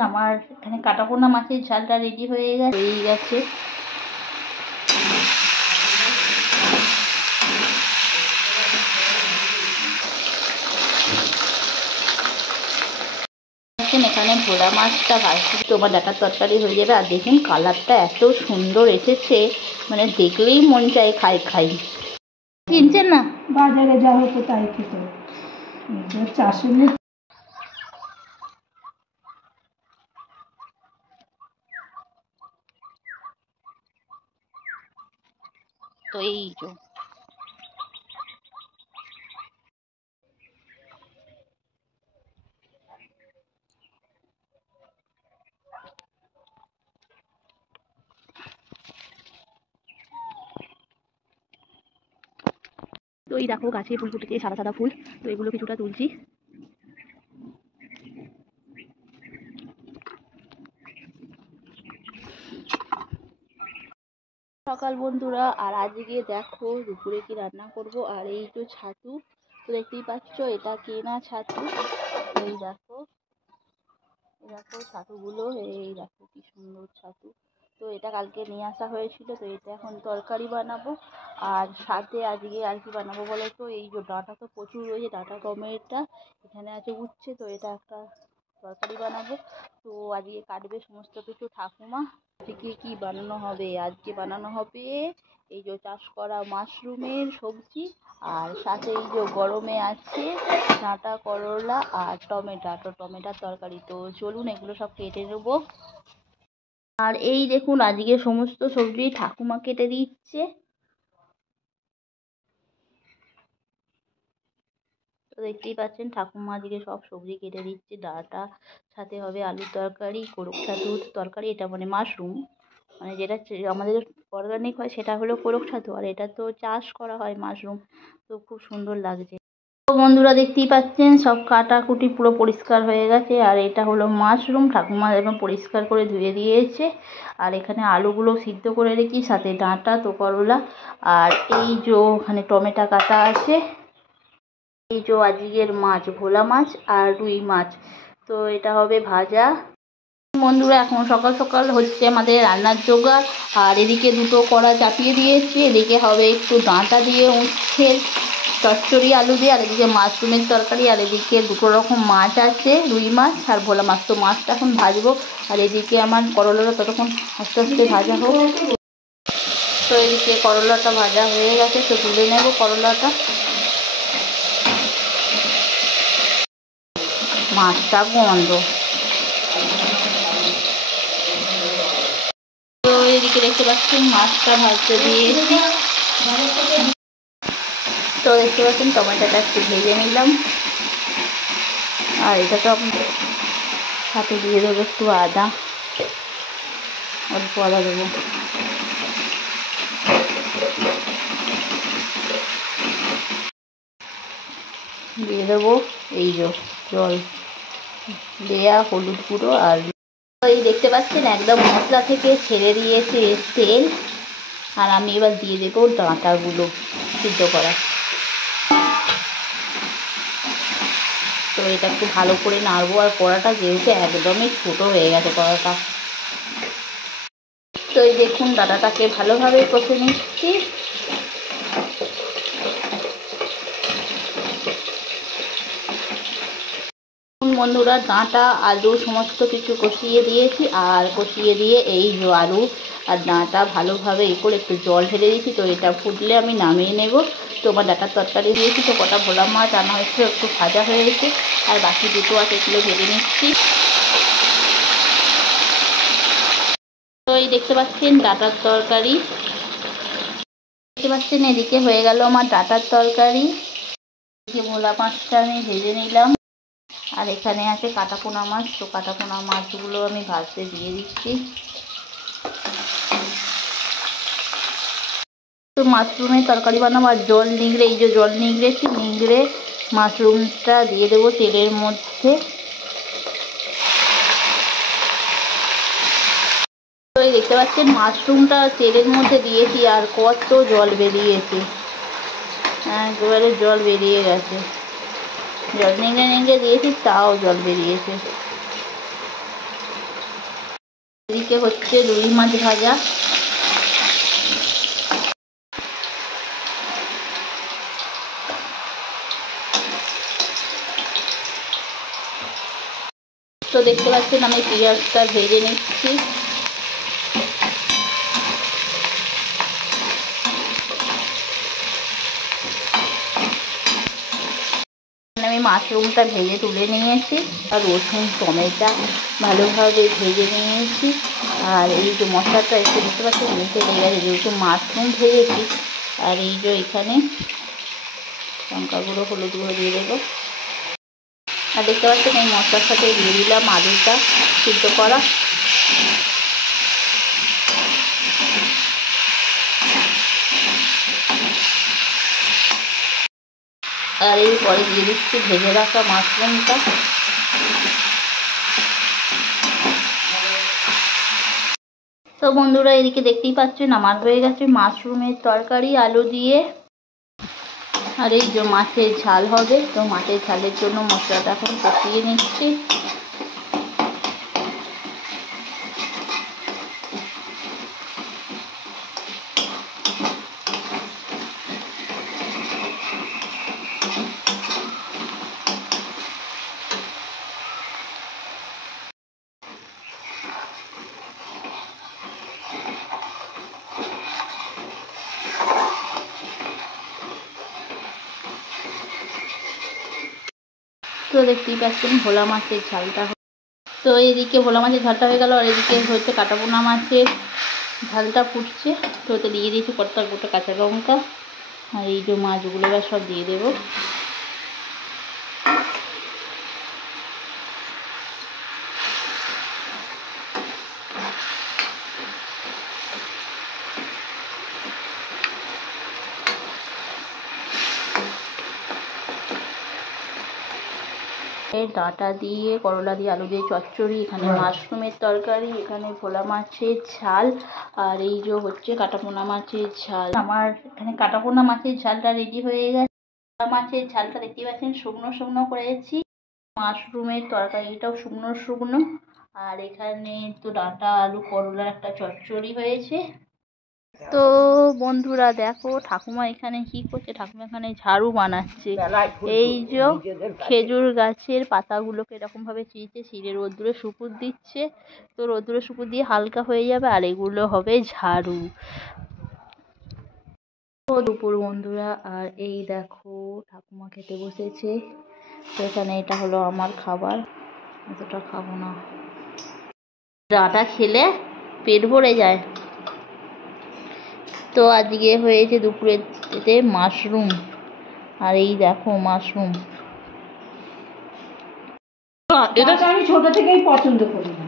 আমার এখানে কাটাপোনা মাছের ঝালটা রেডি হয়ে গেছে। এখানে ভোলা মাছটা ভাজছি, তোমার ডাটার তরকারি হয়ে যাবে। আর দেখুন কালারটা এত সুন্দর এসেছে, মানে দেখলেই মন চায় খাই খাই। কিনছেন না? বাজারে যা হতো তাই খেতে। চাষের তো এই যে তো এই দেখো গাছে ফুল ফুটেছে, সাদা সাদা ফুল। তো এগুলো কিছুটা তুলছি। সকাল বন্ধুরা, আর আজকে দেখো দুপুরে কি রান্না করব। আর এই যে ছাতু, তো দেখতেই পাচ্ছ এটা কেনা ছাতু। এই দেখো ছাতুগুলো, এই দেখো কি সুন্দর ছাতু। তো এটা কালকে নিয়ে আসা হয়েছিল, তো এটা এখন তরকারি বানাবো। আর সাথে আজকে আর কি বানাবো বলো তো, এই যে ডাঁটা তো প্রচুর রয়েছে, ডাঁটা টমেটো এখানে আছে উচ্ছে, তো এটা একটা তরকারি বানাবো। তো আজকে কাটবে সমস্ত কিছু ঠাকুমা। আজকে কি বানানো হবে? আজকে বানানো হবে এই যে চাষ করা মাশরুমের সবজি, আর সাথে এই যে গরমে আছে ডাঁটা, করলা আর টমেটোর তরকারি। তো চলুন এগুলো সব কেটে নেবো। আর এই দেখুন আজকে সমস্ত সবজি ঠাকুমা কেটে দিচ্ছে। তো দেখতেই পাচ্ছেন ঠাকুমা আজকে সব সবজি কেটে দিচ্ছে। ডাঁটা সাথে হবে আলুর তরকারি, কোরক ছাতুর তরকারি, এটা মানে মাশরুম, মানে যেটা আমাদের অর্গানিক হয় সেটা হলো কোরক ছাতু, আর এটা তো চাষ করা হয় মাশরুম। তো খুব সুন্দর লাগছে। তো বন্ধুরা দেখতেই পাচ্ছেন সব কাটাকুটি পুরো পরিষ্কার হয়ে গেছে। আর এটা হলো মাশরুম, ঠাকুমা একদম পরিষ্কার করে ধুয়ে দিয়েছে। আর এখানে আলুগুলো সিদ্ধ করে রেখি, সাথে ডাঁটা তো করলা, আর এই যে ওখানে টমেটো কাটা আছে। এই যে আজকের মাছ ভোলা মাছ আর রুই মাছ, তো এটা হবে ভাজা। বন্ধুরা এখন সকাল সকাল হচ্ছে আমাদের রান্নার জোগাড়। আর এদিকে দুটো কড়া চাপিয়ে দিয়েছি, এদিকে হবে একটু ডাঁটা দিয়ে উচ্ছের চচ্চড়ি আলু দিয়ে, আর এদিকে মাশরুমের তরকারি, আর এদিকে দুটো রকম মাছ আছে, রুই মাছ আর ভোলা মাছ। তো মাছটা এখন ভাজবো, আর এদিকে আমার করলাটা ততক্ষণ আস্তে আস্তে ভাজা হোক। তো এদিকে করলাটা ভাজা হয়ে গেছে, তো তুলে নেবো করলাটা। মাছটা গন্ধ। তো এদিকে দেখতে পাচ্ছেন মাছটা ভাজতে দিয়েছি। তো দেখতে পাচ্ছেন টমেটোটা একটু ভেজে নিলাম। আর এটা তো আপনাদের সাথে দিয়ে দেবো একটু আদা, অল্প আদা দেবো। দিয়ে দেবো এই জল দেয়া, হলুদ গুঁড়ো। আর এই দেখতে পাচ্ছেন একদম মশলা থেকে ছেড়ে দিয়েছে তেল। আর আমি এবার দিয়ে দেবো ডাঁটাগুলো সিদ্ধ করা। তো এটা একটু ভালো করে নাড়বো। আর কড়াটা যেহেতু একদমই ছোটো হয়ে গেছে কড়াটা, তো এই দেখুন ডাঁটাটাকে ভালোভাবে কষে নিচ্ছি। বন্ধুরা ডাঁটা আলু সমস্ত কিছু কষিয়ে দিয়েছি, আর কষিয়ে দিয়ে এই আলু আর ডাঁটা ভালোভাবে করে একটু জল ঢেলে দিয়েছি। তো এটা ফুটলে আমি নামিয়ে নেব। তো আমার ডাঁটার তরকারি দিয়েছি, তো কটা ভোলা মাছ আনা হয়েছিল একটু ভাজা হয়েছে, আর বাকি দুটো আছে এগুলো ভেজে নিচ্ছি। তো এই দেখতে পাচ্ছেন ডাঁটার তরকারি, দেখতে পাচ্ছেন এদিকে হয়ে গেল আমার ডাঁটার তরকারি। এদিকে ভোলা মাছটা আমি ভেজে নিলাম। আর এখানে আছে কাটাপোনা মাছ, তো কাটাপোনা মাছগুলো আমি ভাজতে দিয়ে দিচ্ছি। তো মাশরুমের তরকারি বানাবো, আর জল নিগড়ে এই যে জল নিগড়েছি, নিগড়ে মাশরুমটা দিয়ে দেবো তেলের মধ্যে। তো এই দেখতে পাচ্ছেন মাশরুমটা তেলের মধ্যে দিয়েছি, আর কত জল বেরিয়েছে, একেবারে জল বেরিয়ে গেছে। জল নিগড়ে নিগড়ে দিয়েছি তাও জল বেরিয়েছে। এদিকে হচ্ছে রুই মাছ ভাজা। তো দেখতে পাচ্ছেন আমি পেঁয়াজটা ভেজে নিচ্ছি। আমি মাশরুমটা ভেজে তুলে নিয়েছি আর রসুন টমেটো ভালোভাবে ভেজে নিয়েছি। আর এই যে মশলাটা একটু দেখতে পাচ্ছেন নিচে লেগে গেছে, যেহেতু মাশরুম ভেজেছি। আর এই যে এখানে লঙ্কা গুঁড়ো হলুদ গুঁড়ো দিয়ে দেবো। আর দেখতে পাচ্ছেন এই মশলার সাথে দিয়ে দিলাম আলুটা সিদ্ধ করা। আর এই পরে দিয়ে দিচ্ছি ভেজে রাখা মাশরুমটা। তো বন্ধুরা এদিকে দেখতেই পাচ্ছেন আমার হয়ে গেছে মাশরুমের তরকারি আলু দিয়ে। আর এই যে মাছের ঝাল হবে, তো মাছের ঝালের জন্য মশলাটা এখন কষিয়ে নিচ্ছি। তো দেখতেই পাচ্ছেন ভোলা মাছের ঝালটা। তো এদিকে ভোলা মাছের ঝালটা হয়ে গেল, আর এদিকে হচ্ছে কাটাপোনা মাছের ঝালটা ফুটছে। তো ওতে দিয়ে দিয়েছি কটা গোটা কাঁচা লঙ্কা। আর এই যে মাছগুলো এবার সব দিয়ে দেবো। ডাঁটা দিয়ে করলা দিয়ে আলু দিয়ে চচ্চড়ি, এখানে মাশরুমের তরকারি, এখানে ভোলা মাছের ঝাল, আর এই যে হচ্ছে কাটাপোনা মাছের ঝাল। আমার এখানে কাটাপোনা মাছের ঝালটা রেডি হয়ে গেছে। মাছের ঝালটা দেখতে পাচ্ছেন শুকনো শুকনো করেছি। মাশরুমের তরকারিটাও শুকনো শুকনো। আর এখানে তো ডাঁটা আলু করলার একটা চচ্চড়ি হয়েছে। তো বন্ধুরা দেখো ঠাকুমা এখানে কি করছে, ঠাকুমা এখানে ঝাড়ু বানাচ্ছে। এই যে খেজুর গাছের পাতাগুলোকে এরকম ভাবে ছিঁড়ছে, ছিঁড়ে রোদ্দুরে শুকুর দিচ্ছে। তো রোদ্দুরে শুকুর দিয়ে হালকা হয়ে যাবে, আর এগুলো হবে ঝাড়ু। তো দুপুর বন্ধুরা, আর এই দেখো ঠাকুমা খেতে বসেছে। তো এখানে এটা হলো আমার খাবার, এতটা খাবো না। ডাঁটা খেলে পেট ভরে যায়। তো আজকে হয়েছে দুপুরেতে মাশরুম, আর এই দেখো মাশরুম। এটা আমি ছোট থেকেই পছন্দ করি না।